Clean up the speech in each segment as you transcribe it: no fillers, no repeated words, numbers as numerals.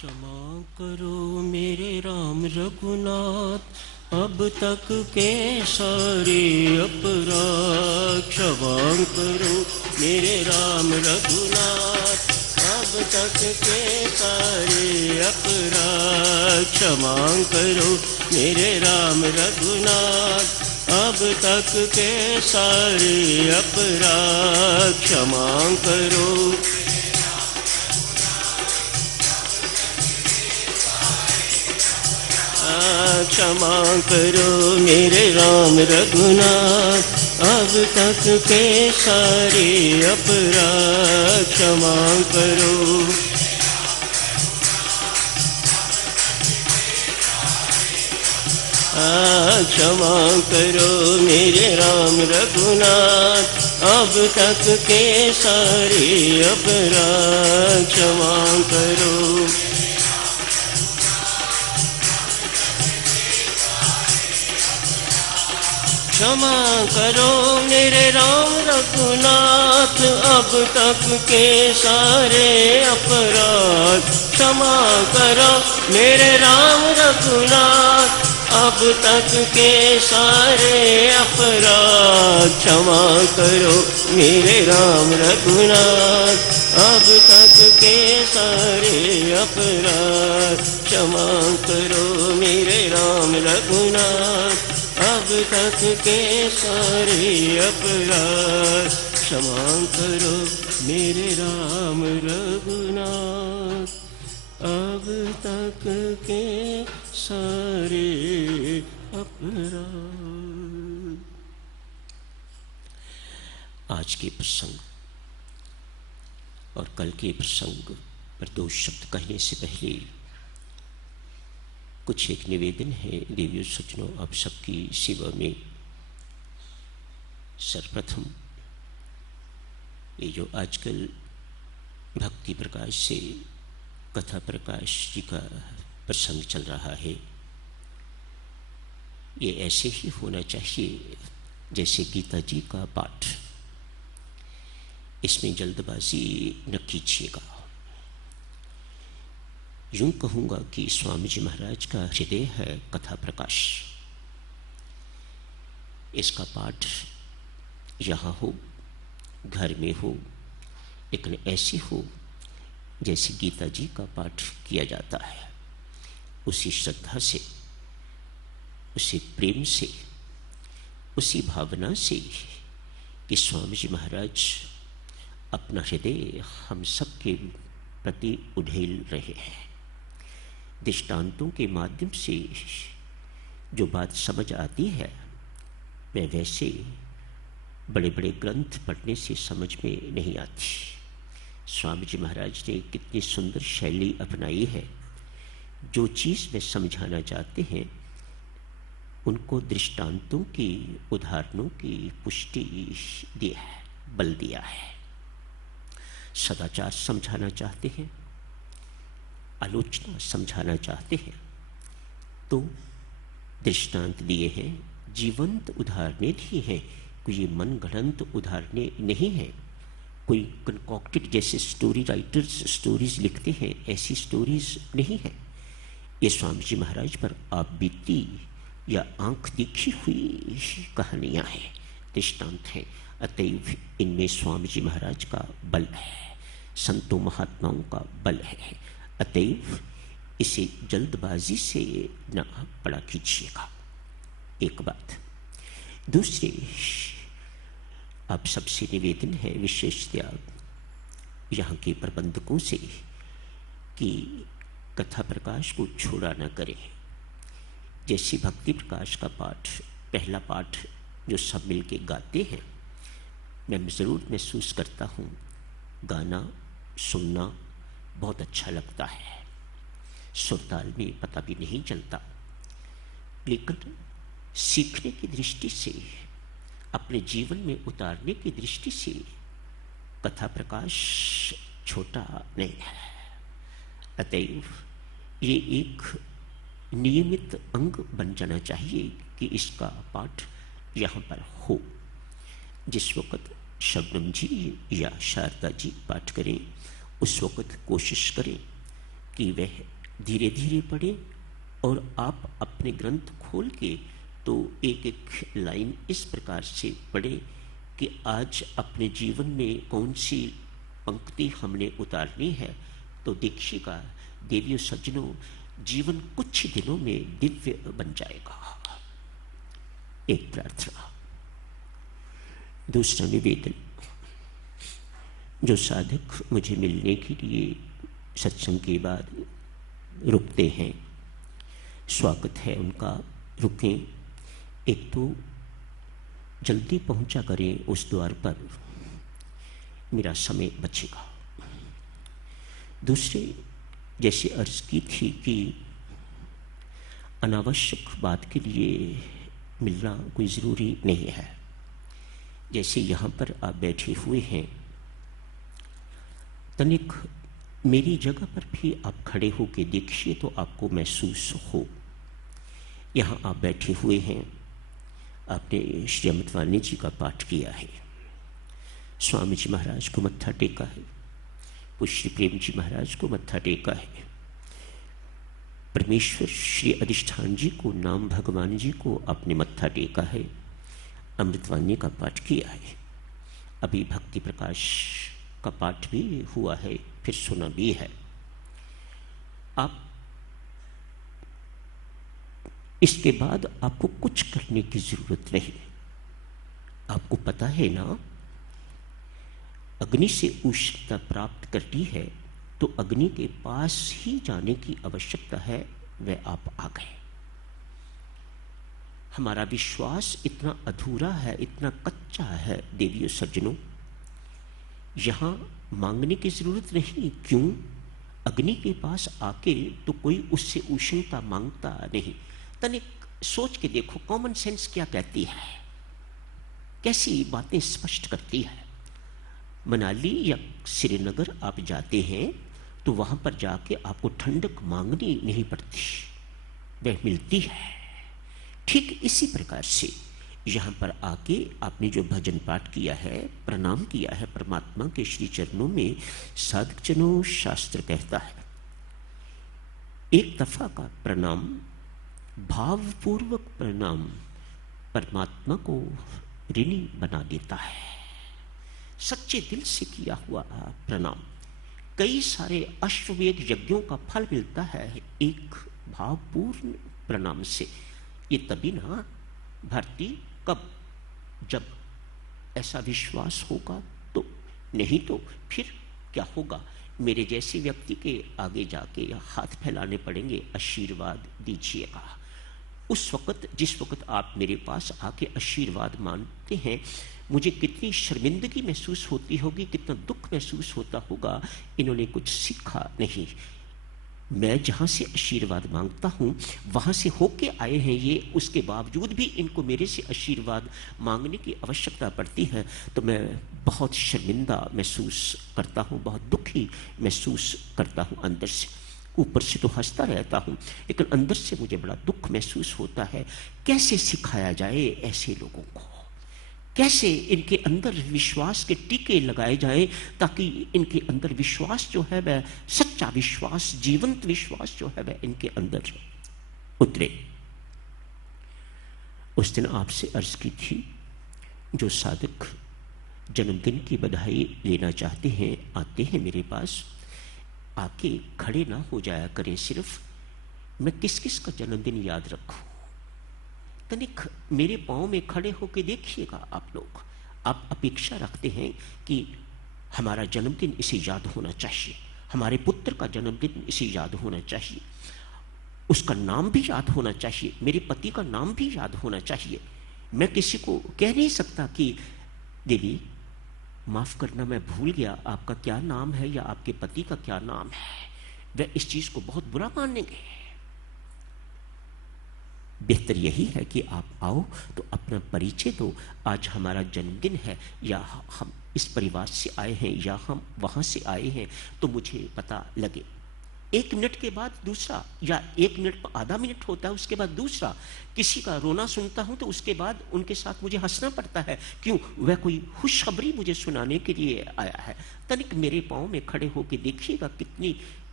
क्षमा करो मेरे राम रघुनाथ, अब तक के सारे अपराध। क्षमा करो मेरे राम रघुनाथ, अब तक के सारे अपराध। क्षमा करो मेरे राम रघुनाथ, अब तक के सारे अपराध। क्षमा करो क्षमा करो मेरे राम रघुनाथ, अब तक के सारे अपराध। क्षमा करो क्षमा करो मेरे राम रघुनाथ, अब तक के सारे अपराध। क्षमा करो क्षमा करो मेरे राम रघुनाथ, अब तक के सारे अपराध। क्षमा करो मेरे राम रघुनाथ, अब तक के सारे अपराध। क्षमा करो मेरे राम रघुनाथ, अब तक के सारे अपराध। क्षमा करो मेरे राम रघुनाथ, अब तक के सारे अपराध। क्षमा करो मेरे राम रघुनाथ, अब तक के सारे अपराध। आज के प्रसंग और कल के प्रसंग पर दो शब्द कहने से पहले कुछ एक निवेदन है देवियों सज्जनों आप सबकी सेवा में। सर्वप्रथम ये जो आजकल भक्ति प्रकाश से कथा प्रकाश जी का प्रसंग चल रहा है, ये ऐसे ही होना चाहिए जैसे गीता जी का पाठ। इसमें जल्दबाजी न कीजिएगा। यूं कहूँगा कि स्वामी जी महाराज का हृदय है कथा प्रकाश। इसका पाठ यहाँ हो, घर में हो, लेकिन ऐसे हो जैसे गीता जी का पाठ किया जाता है, उसी श्रद्धा से, उसी प्रेम से, उसी भावना से कि स्वामी जी महाराज अपना हृदय हम सब के प्रति उधेल रहे हैं। दृष्टांतों के माध्यम से जो बात समझ आती है वह वैसे बड़े बड़े ग्रंथ पढ़ने से समझ में नहीं आती। स्वामी जी महाराज ने कितनी सुंदर शैली अपनाई है। जो चीज़ वे समझाना चाहते हैं उनको दृष्टांतों की, उदाहरणों की पुष्टि दिया है, बल दिया है। सदाचार समझाना चाहते हैं, आलोचना समझाना चाहते हैं तो दृष्टांत दिए हैं, जीवंत उदाहरणें दी हैं। कोई ये मन गढ़ंत उदाहरणें नहीं है, कोई कंकॉक्टेड जैसे स्टोरी राइटर्स स्टोरीज लिखते हैं ऐसी स्टोरीज नहीं है। ये स्वामी जी महाराज पर आप बीती या आंख दिखी हुई कहानियाँ हैं, दृष्टांत हैं। अतएव इनमें स्वामी जी महाराज का बल है, संतों महात्माओं का बल है। अतएव इसे जल्दबाजी से न पढ़ा कीजिएगा। एक बात। दूसरी, आप सबसे निवेदन है विशेषतया यहाँ के प्रबंधकों से कि कथा प्रकाश को छोड़ा न करें। जैसे भक्ति प्रकाश का पाठ, पहला पाठ जो सब मिल के गाते हैं, मैं ज़रूर महसूस करता हूँ गाना सुनना बहुत अच्छा लगता है, सुरताल में पता भी नहीं चलता। लेकिन सीखने की दृष्टि से, अपने जीवन में उतारने की दृष्टि से कथा प्रकाश छोटा नहीं है। अतएव ये एक नियमित अंग बन जाना चाहिए कि इसका पाठ यहाँ पर हो। जिस वक़्त शबनम जी या शारदा जी पाठ करें उस वक़्त कोशिश करें कि वह धीरे धीरे पढ़े और आप अपने ग्रंथ खोल के तो एक एक लाइन इस प्रकार से पढ़े कि आज अपने जीवन में कौन सी पंक्ति हमने उतारनी है। तो देखिएगा देवियों सज्जनों, जीवन कुछ दिनों में दिव्य बन जाएगा। एक प्रार्थना। दूसरा निवेदन, जो साधक मुझे मिलने के लिए सत्संग के बाद रुकते हैं, स्वागत है उनका, रुकें। एक तो जल्दी पहुंचा करें उस द्वार पर, मेरा समय बचेगा। दूसरे, जैसे अर्ज की थी कि अनावश्यक बात के लिए मिलना कोई ज़रूरी नहीं है। जैसे यहाँ पर आप बैठे हुए हैं, तनिक मेरी जगह पर भी आप खड़े होकर देखिए तो आपको महसूस हो। यहाँ आप बैठे हुए हैं, आपने श्री अमृतवाणी जी का पाठ किया है, स्वामी जी महाराज को मत्था टेका है, श्री प्रेम जी महाराज को मत्था टेका है, परमेश्वर श्री अधिष्ठान जी को, नाम भगवान जी को आपने मत्था टेका है, अमृतवाणी का पाठ किया है। अभी भक्ति प्रकाश का पाठ भी हुआ है, फिर सुना भी है। आप इसके बाद आपको कुछ करने की जरूरत नहीं। आपको पता है ना, अग्नि से उष्णता प्राप्त करनी है तो अग्नि के पास ही जाने की आवश्यकता है, वह आप आ गए। हमारा विश्वास इतना अधूरा है, इतना कच्चा है देवियों सज्जनों, यहां मांगने की जरूरत नहीं। क्यों? अग्नि के पास आके तो कोई उससे उष्णता मांगता नहीं। तनिक सोच के देखो, कॉमन सेंस क्या कहती है, कैसी बातें स्पष्ट करती है। मनाली या श्रीनगर आप जाते हैं तो वहां पर जाके आपको ठंडक मांगनी नहीं पड़ती, वह मिलती है। ठीक इसी प्रकार से यहाँ पर आके आपने जो भजन पाठ किया है, प्रणाम किया है परमात्मा के श्री चरणों में, साधक जनों शास्त्र कहता है एक दफा का प्रणाम, भावपूर्वक प्रणाम परमात्मा को ऋणी बना देता है। सच्चे दिल से किया हुआ प्रणाम, कई सारे अश्वमेध यज्ञों का फल मिलता है एक भावपूर्ण प्रणाम से। ये तभी ना भर्ती, कब? जब ऐसा विश्वास होगा तो, नहीं तो फिर क्या होगा? मेरे जैसे व्यक्ति के आगे जाके हाथ फैलाने पड़ेंगे, आशीर्वाद दीजिएगा। उस वक़्त जिस वक़्त आप मेरे पास आके आशीर्वाद मांगते हैं, मुझे कितनी शर्मिंदगी महसूस होती होगी, कितना दुख महसूस होता होगा। इन्होंने कुछ सीखा नहीं। मैं जहाँ से आशीर्वाद मांगता हूँ वहाँ से होके आए हैं ये, उसके बावजूद भी इनको मेरे से आशीर्वाद मांगने की आवश्यकता पड़ती है, तो मैं बहुत शर्मिंदा महसूस करता हूँ, बहुत दुखी महसूस करता हूँ अंदर से। ऊपर से तो हंसता रहता हूँ, लेकिन अंदर से मुझे बड़ा दुख महसूस होता है। कैसे सिखाया जाए ऐसे लोगों को, कैसे इनके अंदर विश्वास के टीके लगाए जाएं, ताकि इनके अंदर विश्वास जो है वह सच्चा विश्वास, जीवंत विश्वास जो है वह इनके अंदर उतरे। उस दिन आपसे अर्ज की थी, जो साधक जन्मदिन की बधाई लेना चाहते हैं, आते हैं मेरे पास, आके खड़े ना हो जाया करें सिर्फ। मैं किस किस का जन्मदिन याद रखूं? तनिक मेरे पाँव में खड़े होकर देखिएगा आप लोग। आप अपेक्षा रखते हैं कि हमारा जन्मदिन इसे याद होना चाहिए, हमारे पुत्र का जन्मदिन इसे याद होना चाहिए, उसका नाम भी याद होना चाहिए, मेरे पति का नाम भी याद होना चाहिए। मैं किसी को कह नहीं सकता कि देवी माफ करना, मैं भूल गया आपका क्या नाम है या आपके पति का क्या नाम है। वह इस चीज को बहुत बुरा मानेंगे। बेहतर यही है कि आप आओ तो अपना परिचय दो। आज हमारा जन्मदिन है, या हम इस परिवार से आए हैं या हम वहां से आए हैं, तो मुझे पता लगे। 1 मिनट के बाद दूसरा, या 1 मिनट आधा मिनट होता है उसके बाद दूसरा। किसी का रोना सुनता हूं तो उसके बाद उनके साथ मुझे हंसना पड़ता है। क्यों? वह कोई खुशखबरी मुझे सुनाने के लिए आया है। तनिक मेरे पाँव में खड़े होकर देखिएगा कितनी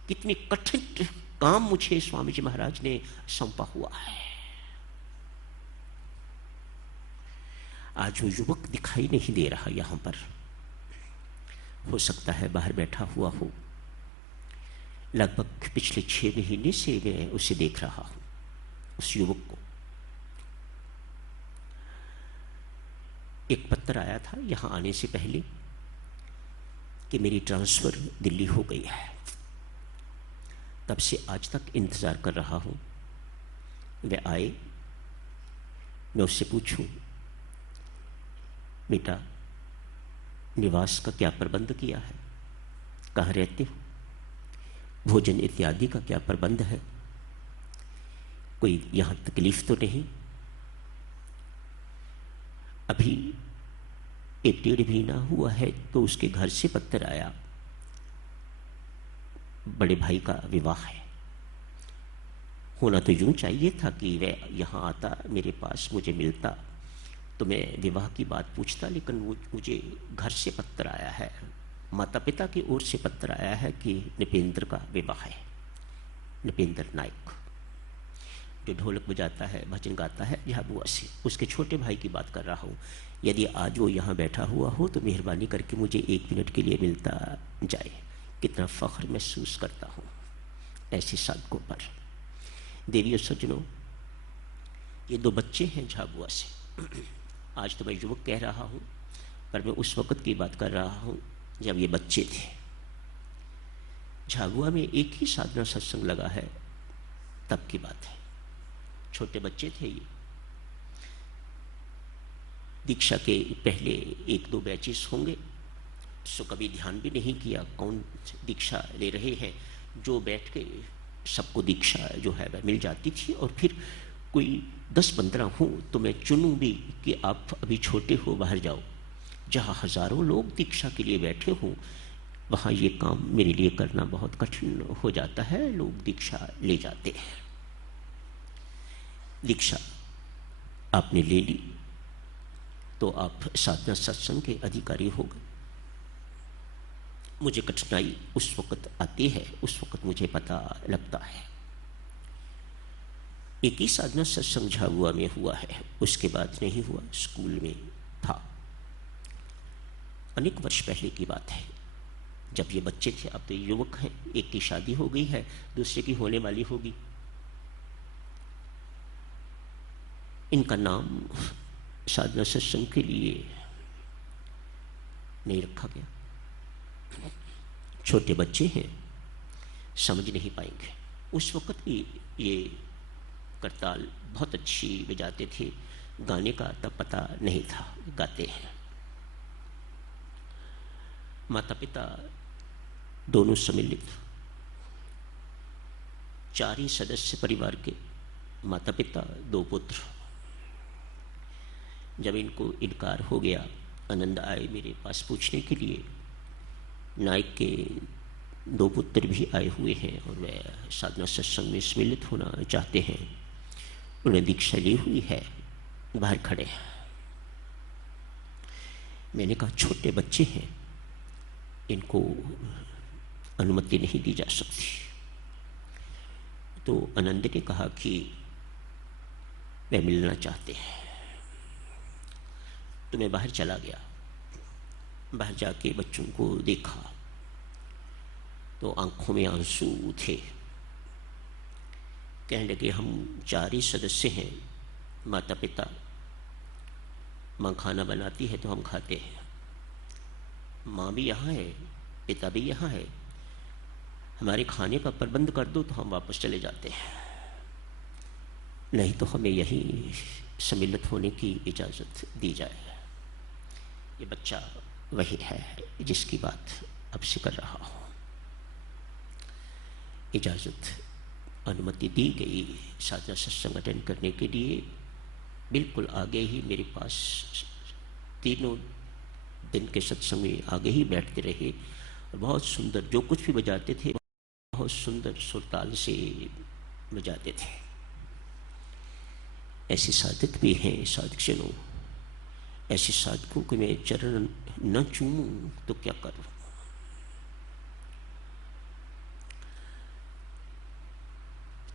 कितनी कठिन काम मुझे स्वामी जी महाराज ने सौंपा हुआ है। आज वो युवक दिखाई नहीं दे रहा यहां पर, हो सकता है बाहर बैठा हुआ हो। लगभग पिछले 6 महीने से मैं उसे देख रहा हूं, उस युवक को। एक पत्र आया था यहां आने से पहले कि मेरी ट्रांसफर दिल्ली हो गई है। तब से आज तक इंतजार कर रहा हूं वे आए, मैं उससे पूछूं, बेटा निवास का क्या प्रबंध किया है, कहाँ रहते हो, भोजन इत्यादि का क्या प्रबंध है, कोई यहां तकलीफ तो नहीं। अभी 1-1.5 महीना हुआ है तो उसके घर से पत्र आया, बड़े भाई का विवाह है। होना तो यूं चाहिए था कि वह यहां आता, मेरे पास मुझे मिलता तो मैं विवाह की बात पूछता, लेकिन मुझे घर से पत्र आया है, माता पिता की ओर से पत्र आया है कि नृपेंद्र का विवाह है। नृपेंद्र नायक जो ढोलक बजाता है, भजन गाता है झाबुआ से, उसके छोटे भाई की बात कर रहा हूँ। यदि आज वो यहाँ बैठा हुआ हो तो मेहरबानी करके मुझे 1 मिनट के लिए मिलता जाए। कितना फख्र महसूस करता हूँ ऐसे साधकों पर। देवियों सज्जनों, ये 2 बच्चे हैं झाबुआ से। आज तो मैं युवक कह रहा हूँ, पर मैं उस वक़्त की बात कर रहा हूँ जब ये बच्चे थे। झाबुआ में एक ही साधना सत्संग लगा है, तब की बात है। छोटे बच्चे थे ये। दीक्षा के पहले 1-2 बैचेस होंगे, सो कभी ध्यान भी नहीं किया कौन दीक्षा ले रहे हैं। जो बैठ के सबको दीक्षा जो है वह मिल जाती थी, और फिर कोई 10-15 हो तो मैं चुनूं भी कि आप अभी छोटे हो, बाहर जाओ। जहाँ हजारों लोग दीक्षा के लिए बैठे हों, वहाँ ये काम मेरे लिए करना बहुत कठिन हो जाता है। लोग दीक्षा ले जाते हैं। दीक्षा आपने ले ली तो आप साधना सत्संग के अधिकारी हो गए। मुझे कठिनाई उस वक़्त आती है, उस वक़्त मुझे पता लगता है। एक ही साधना सत्संग झाबुआ में हुआ है, उसके बाद नहीं हुआ। स्कूल में था, अनेक वर्ष पहले की बात है, जब ये बच्चे थे। अब तो ये युवक हैं, एक की शादी हो गई है, दूसरे की होने वाली होगी। इनका नाम साधना सत्संग के लिए नहीं रखा गया। छोटे बच्चे हैं, समझ नहीं पाएंगे। उस वक़्त भी ये करताल बहुत अच्छी बजाते थे, गाने का तब पता नहीं था, गाते हैं। माता पिता दोनों सम्मिलित, 4 ही सदस्य परिवार के, माता पिता 2 पुत्र। जब इनको इनकार हो गया, आनंद आए मेरे पास पूछने के लिए। नायक के 2 पुत्र भी आए हुए हैं और वह साधना सत्संग में सम्मिलित होना चाहते हैं। उन्हें दीक्षा ली हुई है, बाहर खड़े हैं। मैंने कहा छोटे बच्चे हैं, इनको अनुमति नहीं दी जा सकती। तो आनंद ने कहा कि वे मिलना चाहते हैं। तो मैं बाहर चला गया। बाहर जाके बच्चों को देखा तो आंखों में आंसू थे। कहने लगे हम 4 ही सदस्य हैं, माता पिता, माँ खाना बनाती है तो हम खाते हैं, माँ भी यहाँ है, पिता भी यहाँ है, हमारे खाने का प्रबंध कर दो तो हम वापस चले जाते हैं, नहीं तो हमें यहीं सम्मिलित होने की इजाज़त दी जाए। ये बच्चा वही है जिसकी बात अब से कर रहा हूँ। इजाज़त, अनुमति दी गई साधना सत्संग अटेंड करने के लिए। बिल्कुल आगे ही मेरे पास 3 दिन के सत्संग में आगे ही बैठते रहे। बहुत सुंदर, जो कुछ भी बजाते थे बहुत सुंदर सुरताल से बजाते थे। ऐसे साधक भी हैं साधकजनों। ऐसे साधकों को मैं चरण न चूमूं तो क्या करूं।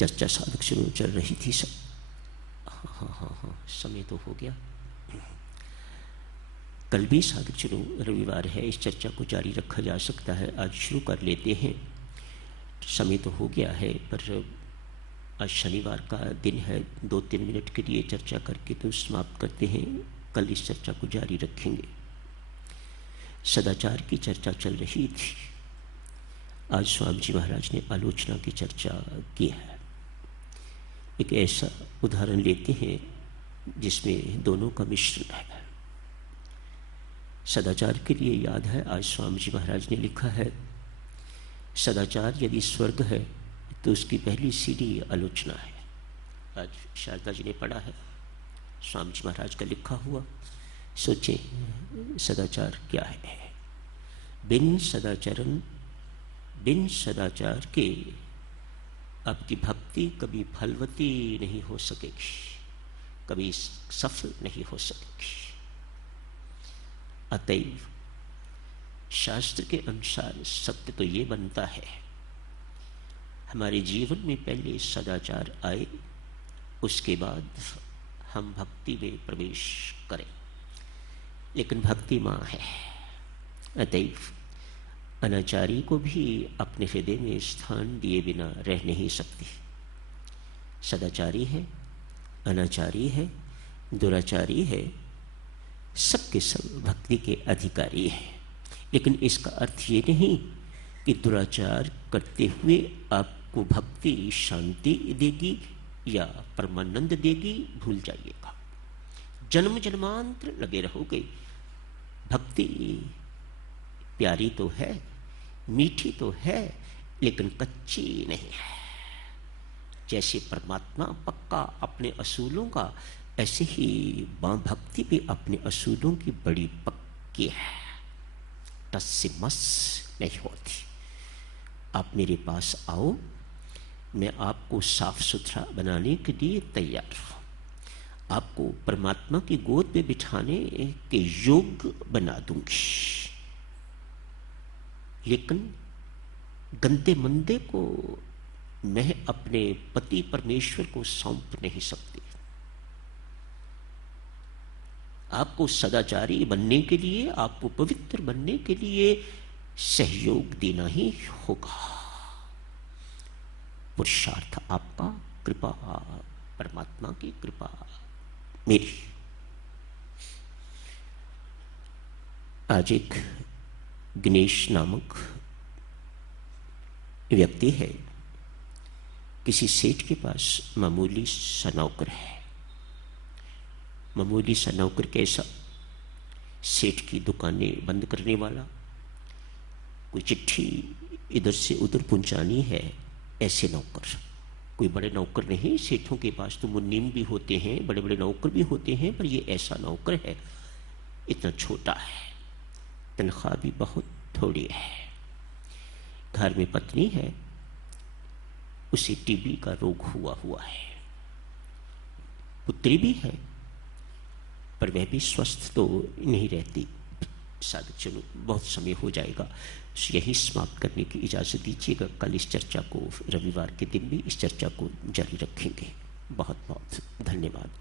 चर्चा साधक शुरू चल रही थी सब। हाँ, समय तो हो गया। कल भी साधक शुरू रविवार है, इस चर्चा को जारी रखा जा सकता है। आज शुरू कर लेते हैं। समय तो हो गया है, पर आज शनिवार का दिन है, 2-3 मिनट के लिए चर्चा करके तो समाप्त करते हैं। कल इस चर्चा को जारी रखेंगे। सदाचार की चर्चा चल रही थी। आज स्वामी जी महाराज ने आलोचना की चर्चा की है। एक ऐसा उदाहरण लेते हैं जिसमें दोनों का मिश्रण है। सदाचार के लिए याद है, आज स्वामी जी महाराज ने लिखा है, सदाचार यदि स्वर्ग है तो उसकी पहली सीढ़ी आलोचना है। आज शारदा जी ने पढ़ा है स्वामी जी महाराज का लिखा हुआ। सोचें सदाचार क्या है। बिन सदाचार के आपकी भक्ति कभी फलवती नहीं हो सकेगी, कभी सफल नहीं हो सकेगी। अतएव शास्त्र के अनुसार सत्य तो ये बनता है, हमारे जीवन में पहले सदाचार आए, उसके बाद हम भक्ति में प्रवेश करें। लेकिन भक्ति माँ है, अतएव अनाचारी को भी अपने हृदय में स्थान दिए बिना रह नहीं सकती। सदाचारी है, अनाचारी है, दुराचारी है, सबके सब भक्ति के अधिकारी हैं। लेकिन इसका अर्थ ये नहीं कि दुराचार करते हुए आपको भक्ति शांति देगी या परमानंद देगी, भूल जाइएगा। जन्म जन्मांतर लगे रहोगे। भक्ति प्यारी तो है, मीठी तो है, लेकिन कच्ची नहीं है। जैसे परमात्मा पक्का अपने असूलों का, ऐसे ही भक्ति भी अपने असूलों की बड़ी पक्की है, टस से मस नहीं होती। आप मेरे पास आओ, मैं आपको साफ सुथरा बनाने के लिए तैयार हूं, आपको परमात्मा की गोद में बिठाने के योग्य बना दूंगी। लेकिन गंदे मंदे को मैं अपने पति परमेश्वर को सौंप नहीं सकती। आपको सदाचारी बनने के लिए, आपको पवित्र बनने के लिए सहयोग देना ही होगा। पुरुषार्थ आपका, कृपा परमात्मा की कृपा मेरी। आज एक गणेश नामक व्यक्ति है, किसी सेठ के पास मामूली सा नौकर है। मामूली सा नौकर कैसा? सेठ की दुकानें बंद करने वाला, कोई चिट्ठी इधर से उधर पहुंचानी है, ऐसे नौकर। कोई बड़े नौकर नहीं। सेठों के पास तो मुन्नीम भी होते हैं, बड़े बड़े नौकर भी होते हैं, पर ये ऐसा नौकर है, इतना छोटा है, तनख्वाह भी बहुत थोड़ी है। घर में पत्नी है, उसे टीबी का रोग हुआ है। पुत्री भी है, पर वह भी स्वस्थ तो नहीं रहती। साधक चलो, बहुत समय हो जाएगा, यही समाप्त करने की इजाज़त दीजिएगा। कल इस चर्चा को, रविवार के दिन भी इस चर्चा को जारी रखेंगे। बहुत बहुत धन्यवाद।